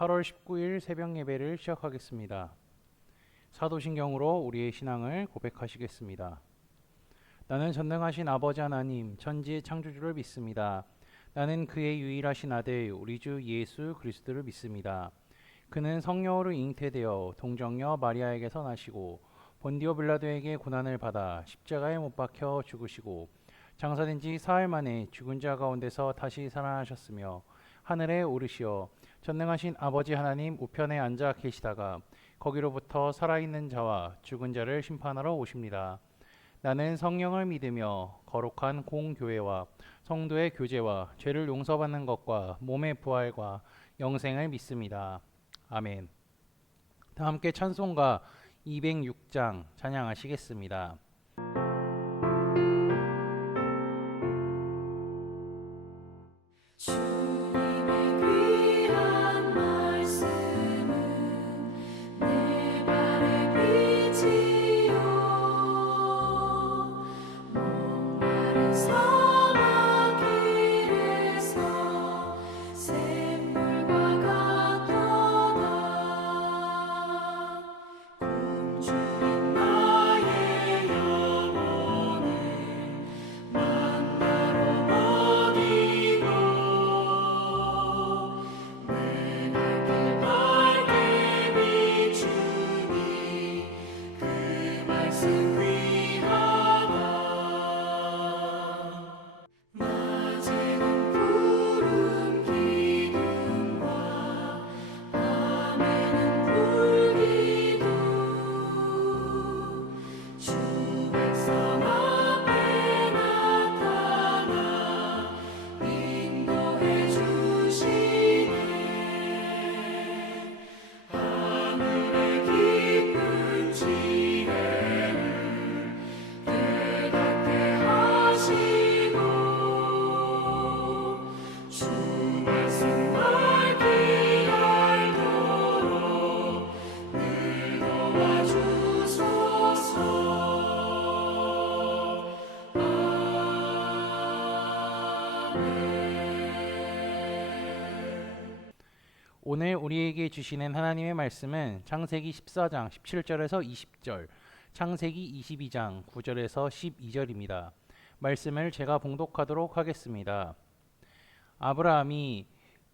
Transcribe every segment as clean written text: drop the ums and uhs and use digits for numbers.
8월 19일 새벽 예배를 시작하겠습니다. 사도신경으로 우리의 신앙을 고백하시겠습니다. 나는 전능하신 아버지 하나님, 천지의 창조주를 믿습니다. 나는 그의 유일하신 아들, 우리 주 예수 그리스도를 믿습니다. 그는 성령으로 잉태되어 동정녀 마리아에게서 나시고 본디오 빌라도에게 고난을 받아 십자가에 못 박혀 죽으시고 장사된 지 사흘 만에 죽은 자 가운데서 다시 살아나셨으며 하늘에 오르시어 전능하신 아버지 하나님 우편에 앉아 계시다가 거기로부터 살아있는 자와 죽은 자를 심판하러 오십니다. 나는 성령을 믿으며 거룩한 공교회와 성도의 교제와 죄를 용서받는 것과 몸의 부활과 영생을 믿습니다. 아멘. 다 함께 찬송가 206장 찬양하시겠습니다. 오늘 우리에게 주시는 하나님의 말씀은 창세기 14장 17절에서 20절, 창세기 22장 9절에서 12절입니다. 말씀을 제가 봉독하도록 하겠습니다. 아브라함이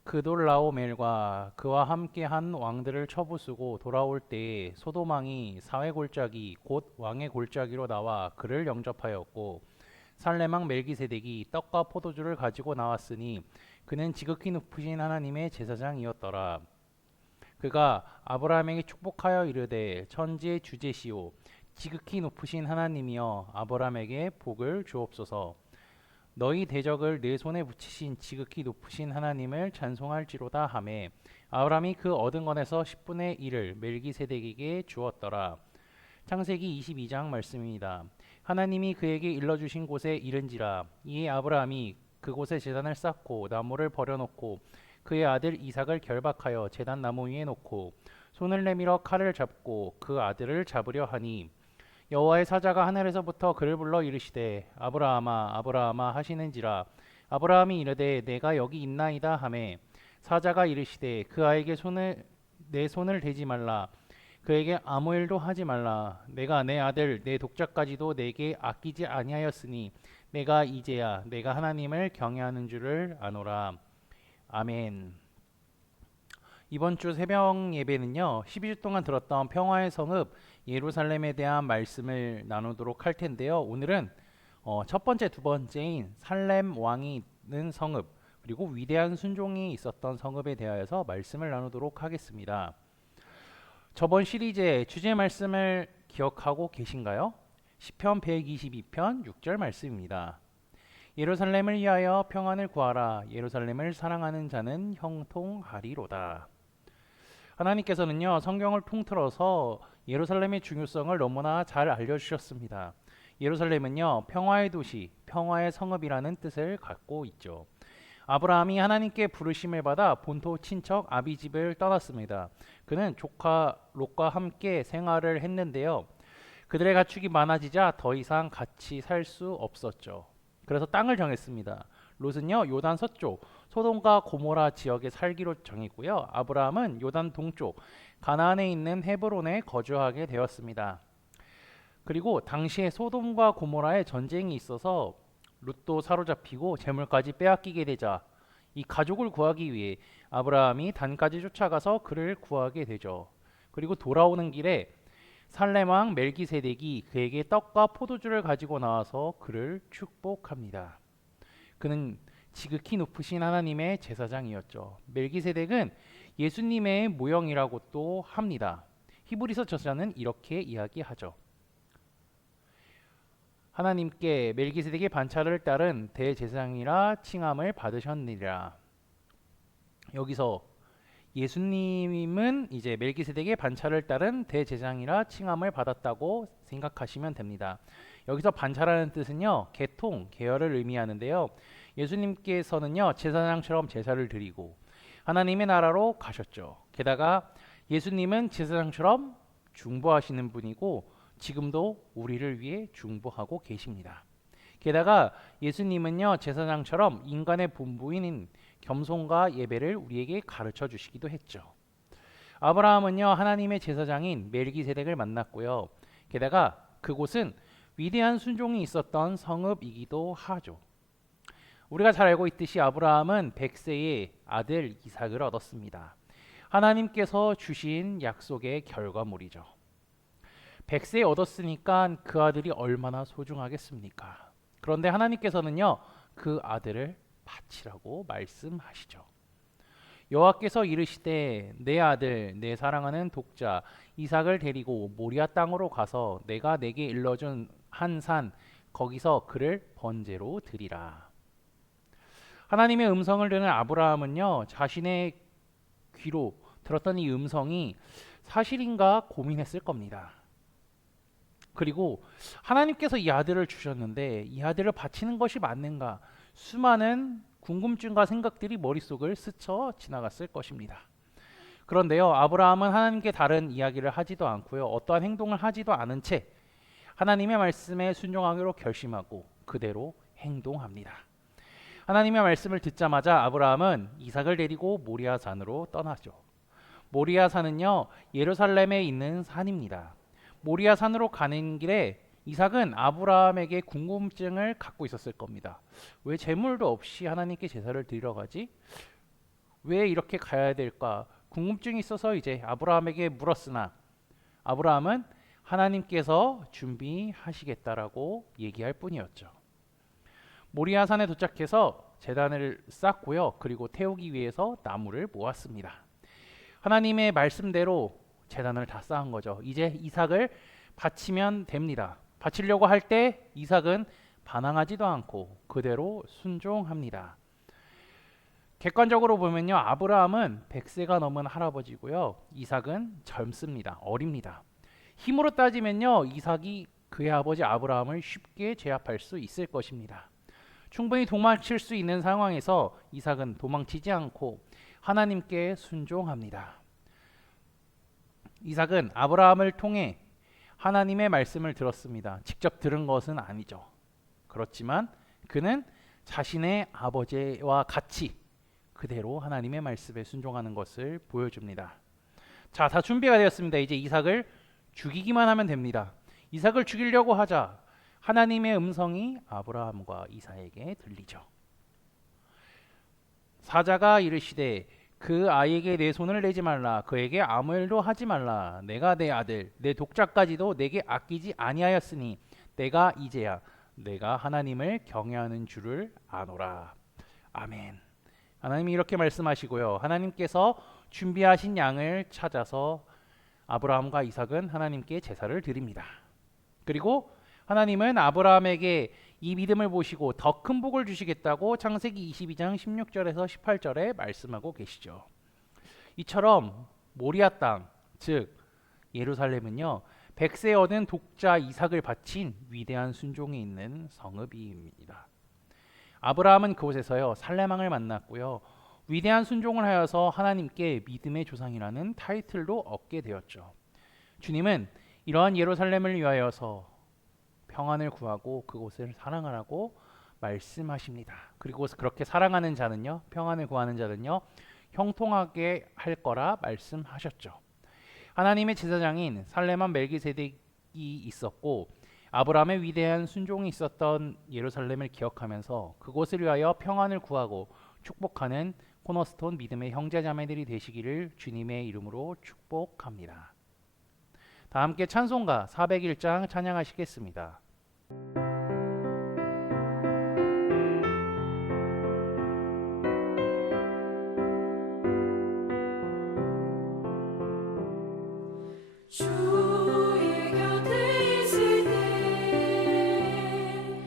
그돌라오멜과 그와 함께 한 왕들을 쳐부수고 돌아올 때에 소돔왕이 사회 골짜기 곧 왕의 골짜기로 나와 그를 영접하였고 살레망 멜기세덱이 떡과 포도주를 가지고 나왔으니 그는 지극히 높으신 하나님의 제사장이었더라. 그가 아브라함에게 축복하여 이르되 천지의 주제시오 지극히 높으신 하나님이여 아브라함에게 복을 주옵소서. 너희 대적을 내 손에 붙이신 지극히 높으신 하나님을 찬송할지로다 하매 아브라함이 그 얻은 것에서 10분의 1을 멜기세덱에게 주었더라. 창세기 22장 말씀입니다. 하나님이 그에게 일러주신 곳에 이른지라 이에 아브라함이 그곳에 제단을 쌓고 나무를 버려놓고 그의 아들 이삭을 결박하여 제단 나무 위에 놓고 손을 내밀어 칼을 잡고 그 아들을 잡으려 하니 여호와의 사자가 하늘에서부터 그를 불러 이르시되 아브라함아 아브라함아 하시는지라 아브라함이 이르되 내가 여기 있나이다 하매 사자가 이르시되 그 아이에게 내 손을 대지 말라 그에게 아무 일도 하지 말라. 내가 내 아들 내 독자까지도 내게 아끼지 아니하였으니 내가 이제야 내가 하나님을 경외하는 줄을 아노라. 아멘. 이번 주 새벽 예배는요 12주 동안 들었던 평화의 성읍 예루살렘에 대한 말씀을 나누도록 할 텐데요. 오늘은 첫 번째 두 번째인 살렘 왕이 있는 성읍 그리고 위대한 순종이 있었던 성읍에 대하여서 말씀을 나누도록 하겠습니다. 저번 시리즈의 주제 말씀을 기억하고 계신가요? 시편 122편 6절 말씀입니다. 예루살렘을 위하여 평안을 구하라. 예루살렘을 사랑하는 자는 형통하리로다. 하나님께서는요 성경을 통틀어서 예루살렘의 중요성을 너무나 잘 알려주셨습니다. 예루살렘은요 평화의 도시, 평화의 성읍이라는 뜻을 갖고 있죠. 아브라함이 하나님께 부르심을 받아 본토 친척 아비집을 떠났습니다. 그는 조카 롯과 함께 생활을 했는데요. 그들의 가축이 많아지자 더 이상 같이 살 수 없었죠. 그래서 땅을 정했습니다. 롯은요 요단 서쪽 소돔과 고모라 지역에 살기로 정했고요. 아브라함은 요단 동쪽 가나안에 있는 헤브론에 거주하게 되었습니다. 그리고 당시에 소돔과 고모라에 전쟁이 있어서 롯도 사로잡히고 재물까지 빼앗기게 되자 이 가족을 구하기 위해 아브라함이 단까지 쫓아가서 그를 구하게 되죠. 그리고 돌아오는 길에 살렘 왕 멜기세덱이 그에게 떡과 포도주를 가지고 나와서 그를 축복합니다. 그는 지극히 높으신 하나님의 제사장이었죠. 멜기세덱은 예수님의 모형이라고 또 합니다. 히브리서 저자는 이렇게 이야기하죠. 하나님께 멜기세덱의 반차를 따른 대제사장이라 칭함을 받으셨느니라. 여기서 예수님은 이제 멜기세덱의 반차를 따른 대제사장이라 칭함을 받았다고 생각하시면 됩니다. 여기서 반차라는 뜻은요, 계통, 계열을 의미하는데요. 예수님께서는요, 제사장처럼 제사를 드리고 하나님의 나라로 가셨죠. 게다가 예수님은 제사장처럼 중보하시는 분이고 지금도 우리를 위해 중보하고 계십니다. 게다가 예수님은요, 제사장처럼 인간의 본부인 겸손과 예배를 우리에게 가르쳐 주시기도 했죠. 아브라함은요, 하나님의 제사장인 멜기세덱을 만났고요. 게다가 그곳은 위대한 순종이 있었던 성읍이기도 하죠. 우리가 잘 알고 있듯이 아브라함은 100세의 아들 이삭을 얻었습니다. 하나님께서 주신 약속의 결과물이죠. 100세 얻었으니까 그 아들이 얼마나 소중하겠습니까? 그런데 하나님께서는요, 그 아들을 바치라고 말씀하시죠. 여호와께서 이르시되 내 아들 내 사랑하는 독자 이삭을 데리고 모리아 땅으로 가서 내가 내게 일러준 한 산 거기서 그를 번제로 드리라. 하나님의 음성을 듣는 아브라함은요, 자신의 귀로 들었던 이 음성이 사실인가 고민했을 겁니다. 그리고 하나님께서 이 아들을 주셨는데 이 아들을 바치는 것이 맞는가, 수많은 궁금증과 생각들이 머릿속을 스쳐 지나갔을 것입니다. 그런데요, 아브라함은 하나님께 다른 이야기를 하지도 않고요, 어떠한 행동을 하지도 않은 채 하나님의 말씀에 순종하기로 결심하고 그대로 행동합니다. 하나님의 말씀을 듣자마자 아브라함은 이삭을 데리고 모리아 산으로 떠나죠. 모리아 산은요, 예루살렘에 있는 산입니다. 모리아 산으로 가는 길에 이삭은 아브라함에게 궁금증을 갖고 있었을 겁니다. 왜 제물도 없이 하나님께 제사를 드리러 가지? 왜 이렇게 가야 될까? 궁금증이 있어서 이제 아브라함에게 물었으나 아브라함은 하나님께서 준비하시겠다라고 얘기할 뿐이었죠. 모리아 산에 도착해서 제단을 쌓고요. 그리고 태우기 위해서 나무를 모았습니다. 하나님의 말씀대로 제단을 다 쌓은 거죠. 이제 이삭을 바치면 됩니다. 바치려고 할 때 이삭은 반항하지도 않고 그대로 순종합니다. 객관적으로 보면요, 아브라함은 100세가 넘은 할아버지고요, 이삭은 젊습니다. 어립니다. 힘으로 따지면요, 이삭이 그의 아버지 아브라함을 쉽게 제압할 수 있을 것입니다. 충분히 도망칠 수 있는 상황에서 이삭은 도망치지 않고 하나님께 순종합니다. 이삭은 아브라함을 통해 하나님의 말씀을 들었습니다. 직접 들은 것은 아니죠. 그렇지만 그는 자신의 아버지와 같이 그대로 하나님의 말씀에 순종하는 것을 보여줍니다. 자, 다 준비가 되었습니다. 이제 이삭을 죽이기만 하면 됩니다. 이삭을 죽이려고 하자 하나님의 음성이 아브라함과 이삭에게 들리죠. 사자가 이르시되 그 아이에게 내 손을 내지 말라, 그에게 아무 일도 하지 말라. 내가 내 아들 내 독자까지도 내게 아끼지 아니하였으니 내가 이제야 내가 하나님을 경외하는 줄을 아노라. 아멘. 하나님이 이렇게 말씀하시고요, 하나님께서 준비하신 양을 찾아서 아브라함과 이삭은 하나님께 제사를 드립니다. 그리고 하나님은 아브라함에게 이 믿음을 보시고 더 큰 복을 주시겠다고 창세기 22장 16절에서 18절에 말씀하고 계시죠. 이처럼 모리아 땅, 즉 예루살렘은요, 100세 얻은 독자 이삭을 바친 위대한 순종이 있는 성읍입니다. 아브라함은 그곳에서요, 살레망을 만났고요, 위대한 순종을 하여서 하나님께 믿음의 조상이라는 타이틀도 얻게 되었죠. 주님은 이러한 예루살렘을 위하여서 평안을 구하고 그곳을 사랑하라고 말씀하십니다. 그리고 그렇게 사랑하는 자는요, 평안을 구하는 자는요, 형통하게 할 거라 말씀하셨죠. 하나님의 제사장인 살레만 멜기세덱이 있었고 아브라함의 위대한 순종이 있었던 예루살렘을 기억하면서 그곳을 위하여 평안을 구하고 축복하는 코너스톤 믿음의 형제자매들이 되시기를 주님의 이름으로 축복합니다. 다 함께 찬송가 401장 찬양하시겠습니다. 주의 곁에 있을 때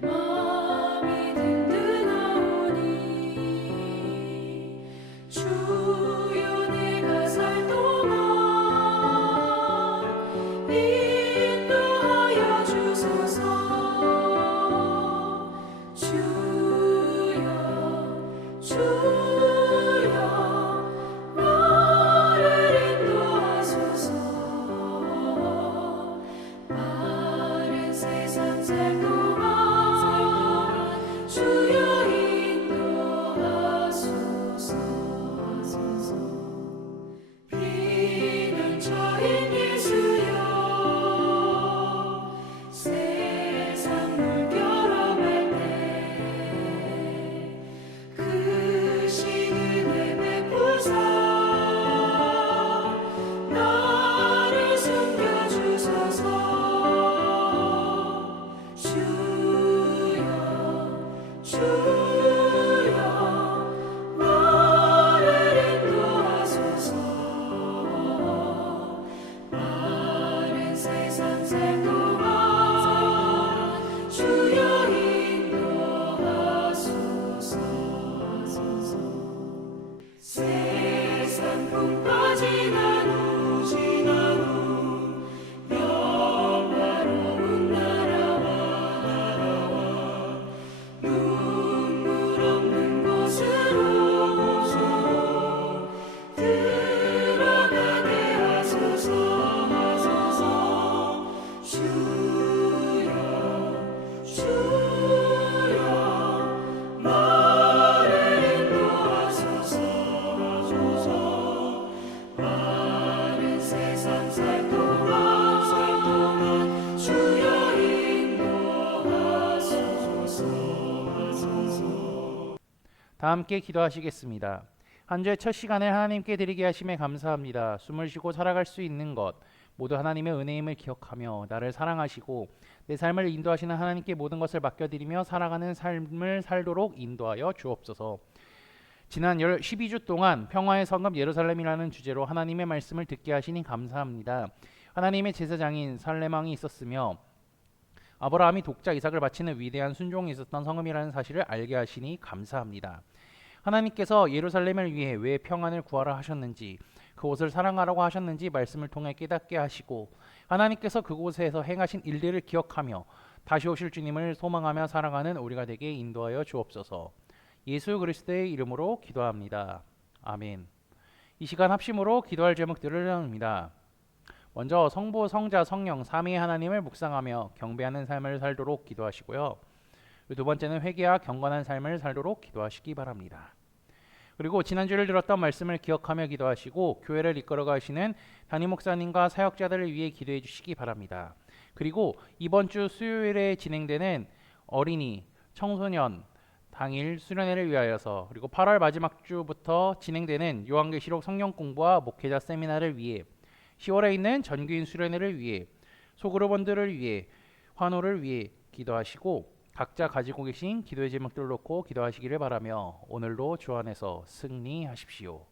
마음이 든든하오니 주여 내가 살 동안 인도하여 주소서. 주여 나를 인도하소서. 바른 세상 살 동안 주여 인도하소서. 비난처인 예수여 세상 물결어갈 때 그 시은혜 베푸사 나를 숨겨주소서. 주여 나를 인도하소서. 바른 세상 살 동안 주여 인도하소서. 세상 풍파 지난 후 영화로운 나라와 눈물 없는 곳으로 들어가게 하소서. 주여 나를 인도하소서. 바른 세상 살 동안 주여 인도하소서. 다 함께 기도하시겠습니다. 한 주의 첫 시간을 하나님께 드리게 하심에 감사합니다. 숨을 쉬고 살아갈 수 있는 것 모두 하나님의 은혜임을 기억하며 나를 사랑하시고 내 삶을 인도하시는 하나님께 모든 것을 맡겨드리며 살아가는 삶을 살도록 인도하여 주옵소서. 지난 12주 동안 평화의 성읍 예루살렘이라는 주제로 하나님의 말씀을 듣게 하시니 감사합니다. 하나님의 제사장인 살레망이 있었으며 아브라함이 독자 이삭을 바치는 위대한 순종이 있었던 성읍이라는 사실을 알게 하시니 감사합니다. 하나님께서 예루살렘을 위해 왜 평안을 구하라 하셨는지, 그곳을 사랑하라고 하셨는지 말씀을 통해 깨닫게 하시고 하나님께서 그곳에서 행하신 일들을 기억하며 다시 오실 주님을 소망하며 살아가는 우리가 되게 인도하여 주옵소서. 예수 그리스도의 이름으로 기도합니다. 아멘. 이 시간 합심으로 기도할 제목들을 나눕니다. 먼저 성부, 성자, 성령 삼위의 하나님을 묵상하며 경배하는 삶을 살도록 기도하시고요. 두 번째는 회개와 경건한 삶을 살도록 기도하시기 바랍니다. 그리고 지난주를 들었던 말씀을 기억하며 기도하시고 교회를 이끌어 가시는 담임 목사님과 사역자들을 위해 기도해 주시기 바랍니다. 그리고 이번 주 수요일에 진행되는 어린이, 청소년 당일 수련회를 위하여서, 그리고 8월 마지막 주부터 진행되는 요한계시록 성경 공부와 목회자 세미나를 위해, 10월에 있는 전교인 수련회를 위해, 소그룹원들을 위해, 환호를 위해 기도하시고 각자 가지고 계신 기도의 제목들을 놓고 기도하시기를 바라며 오늘도 주 안에서 승리하십시오.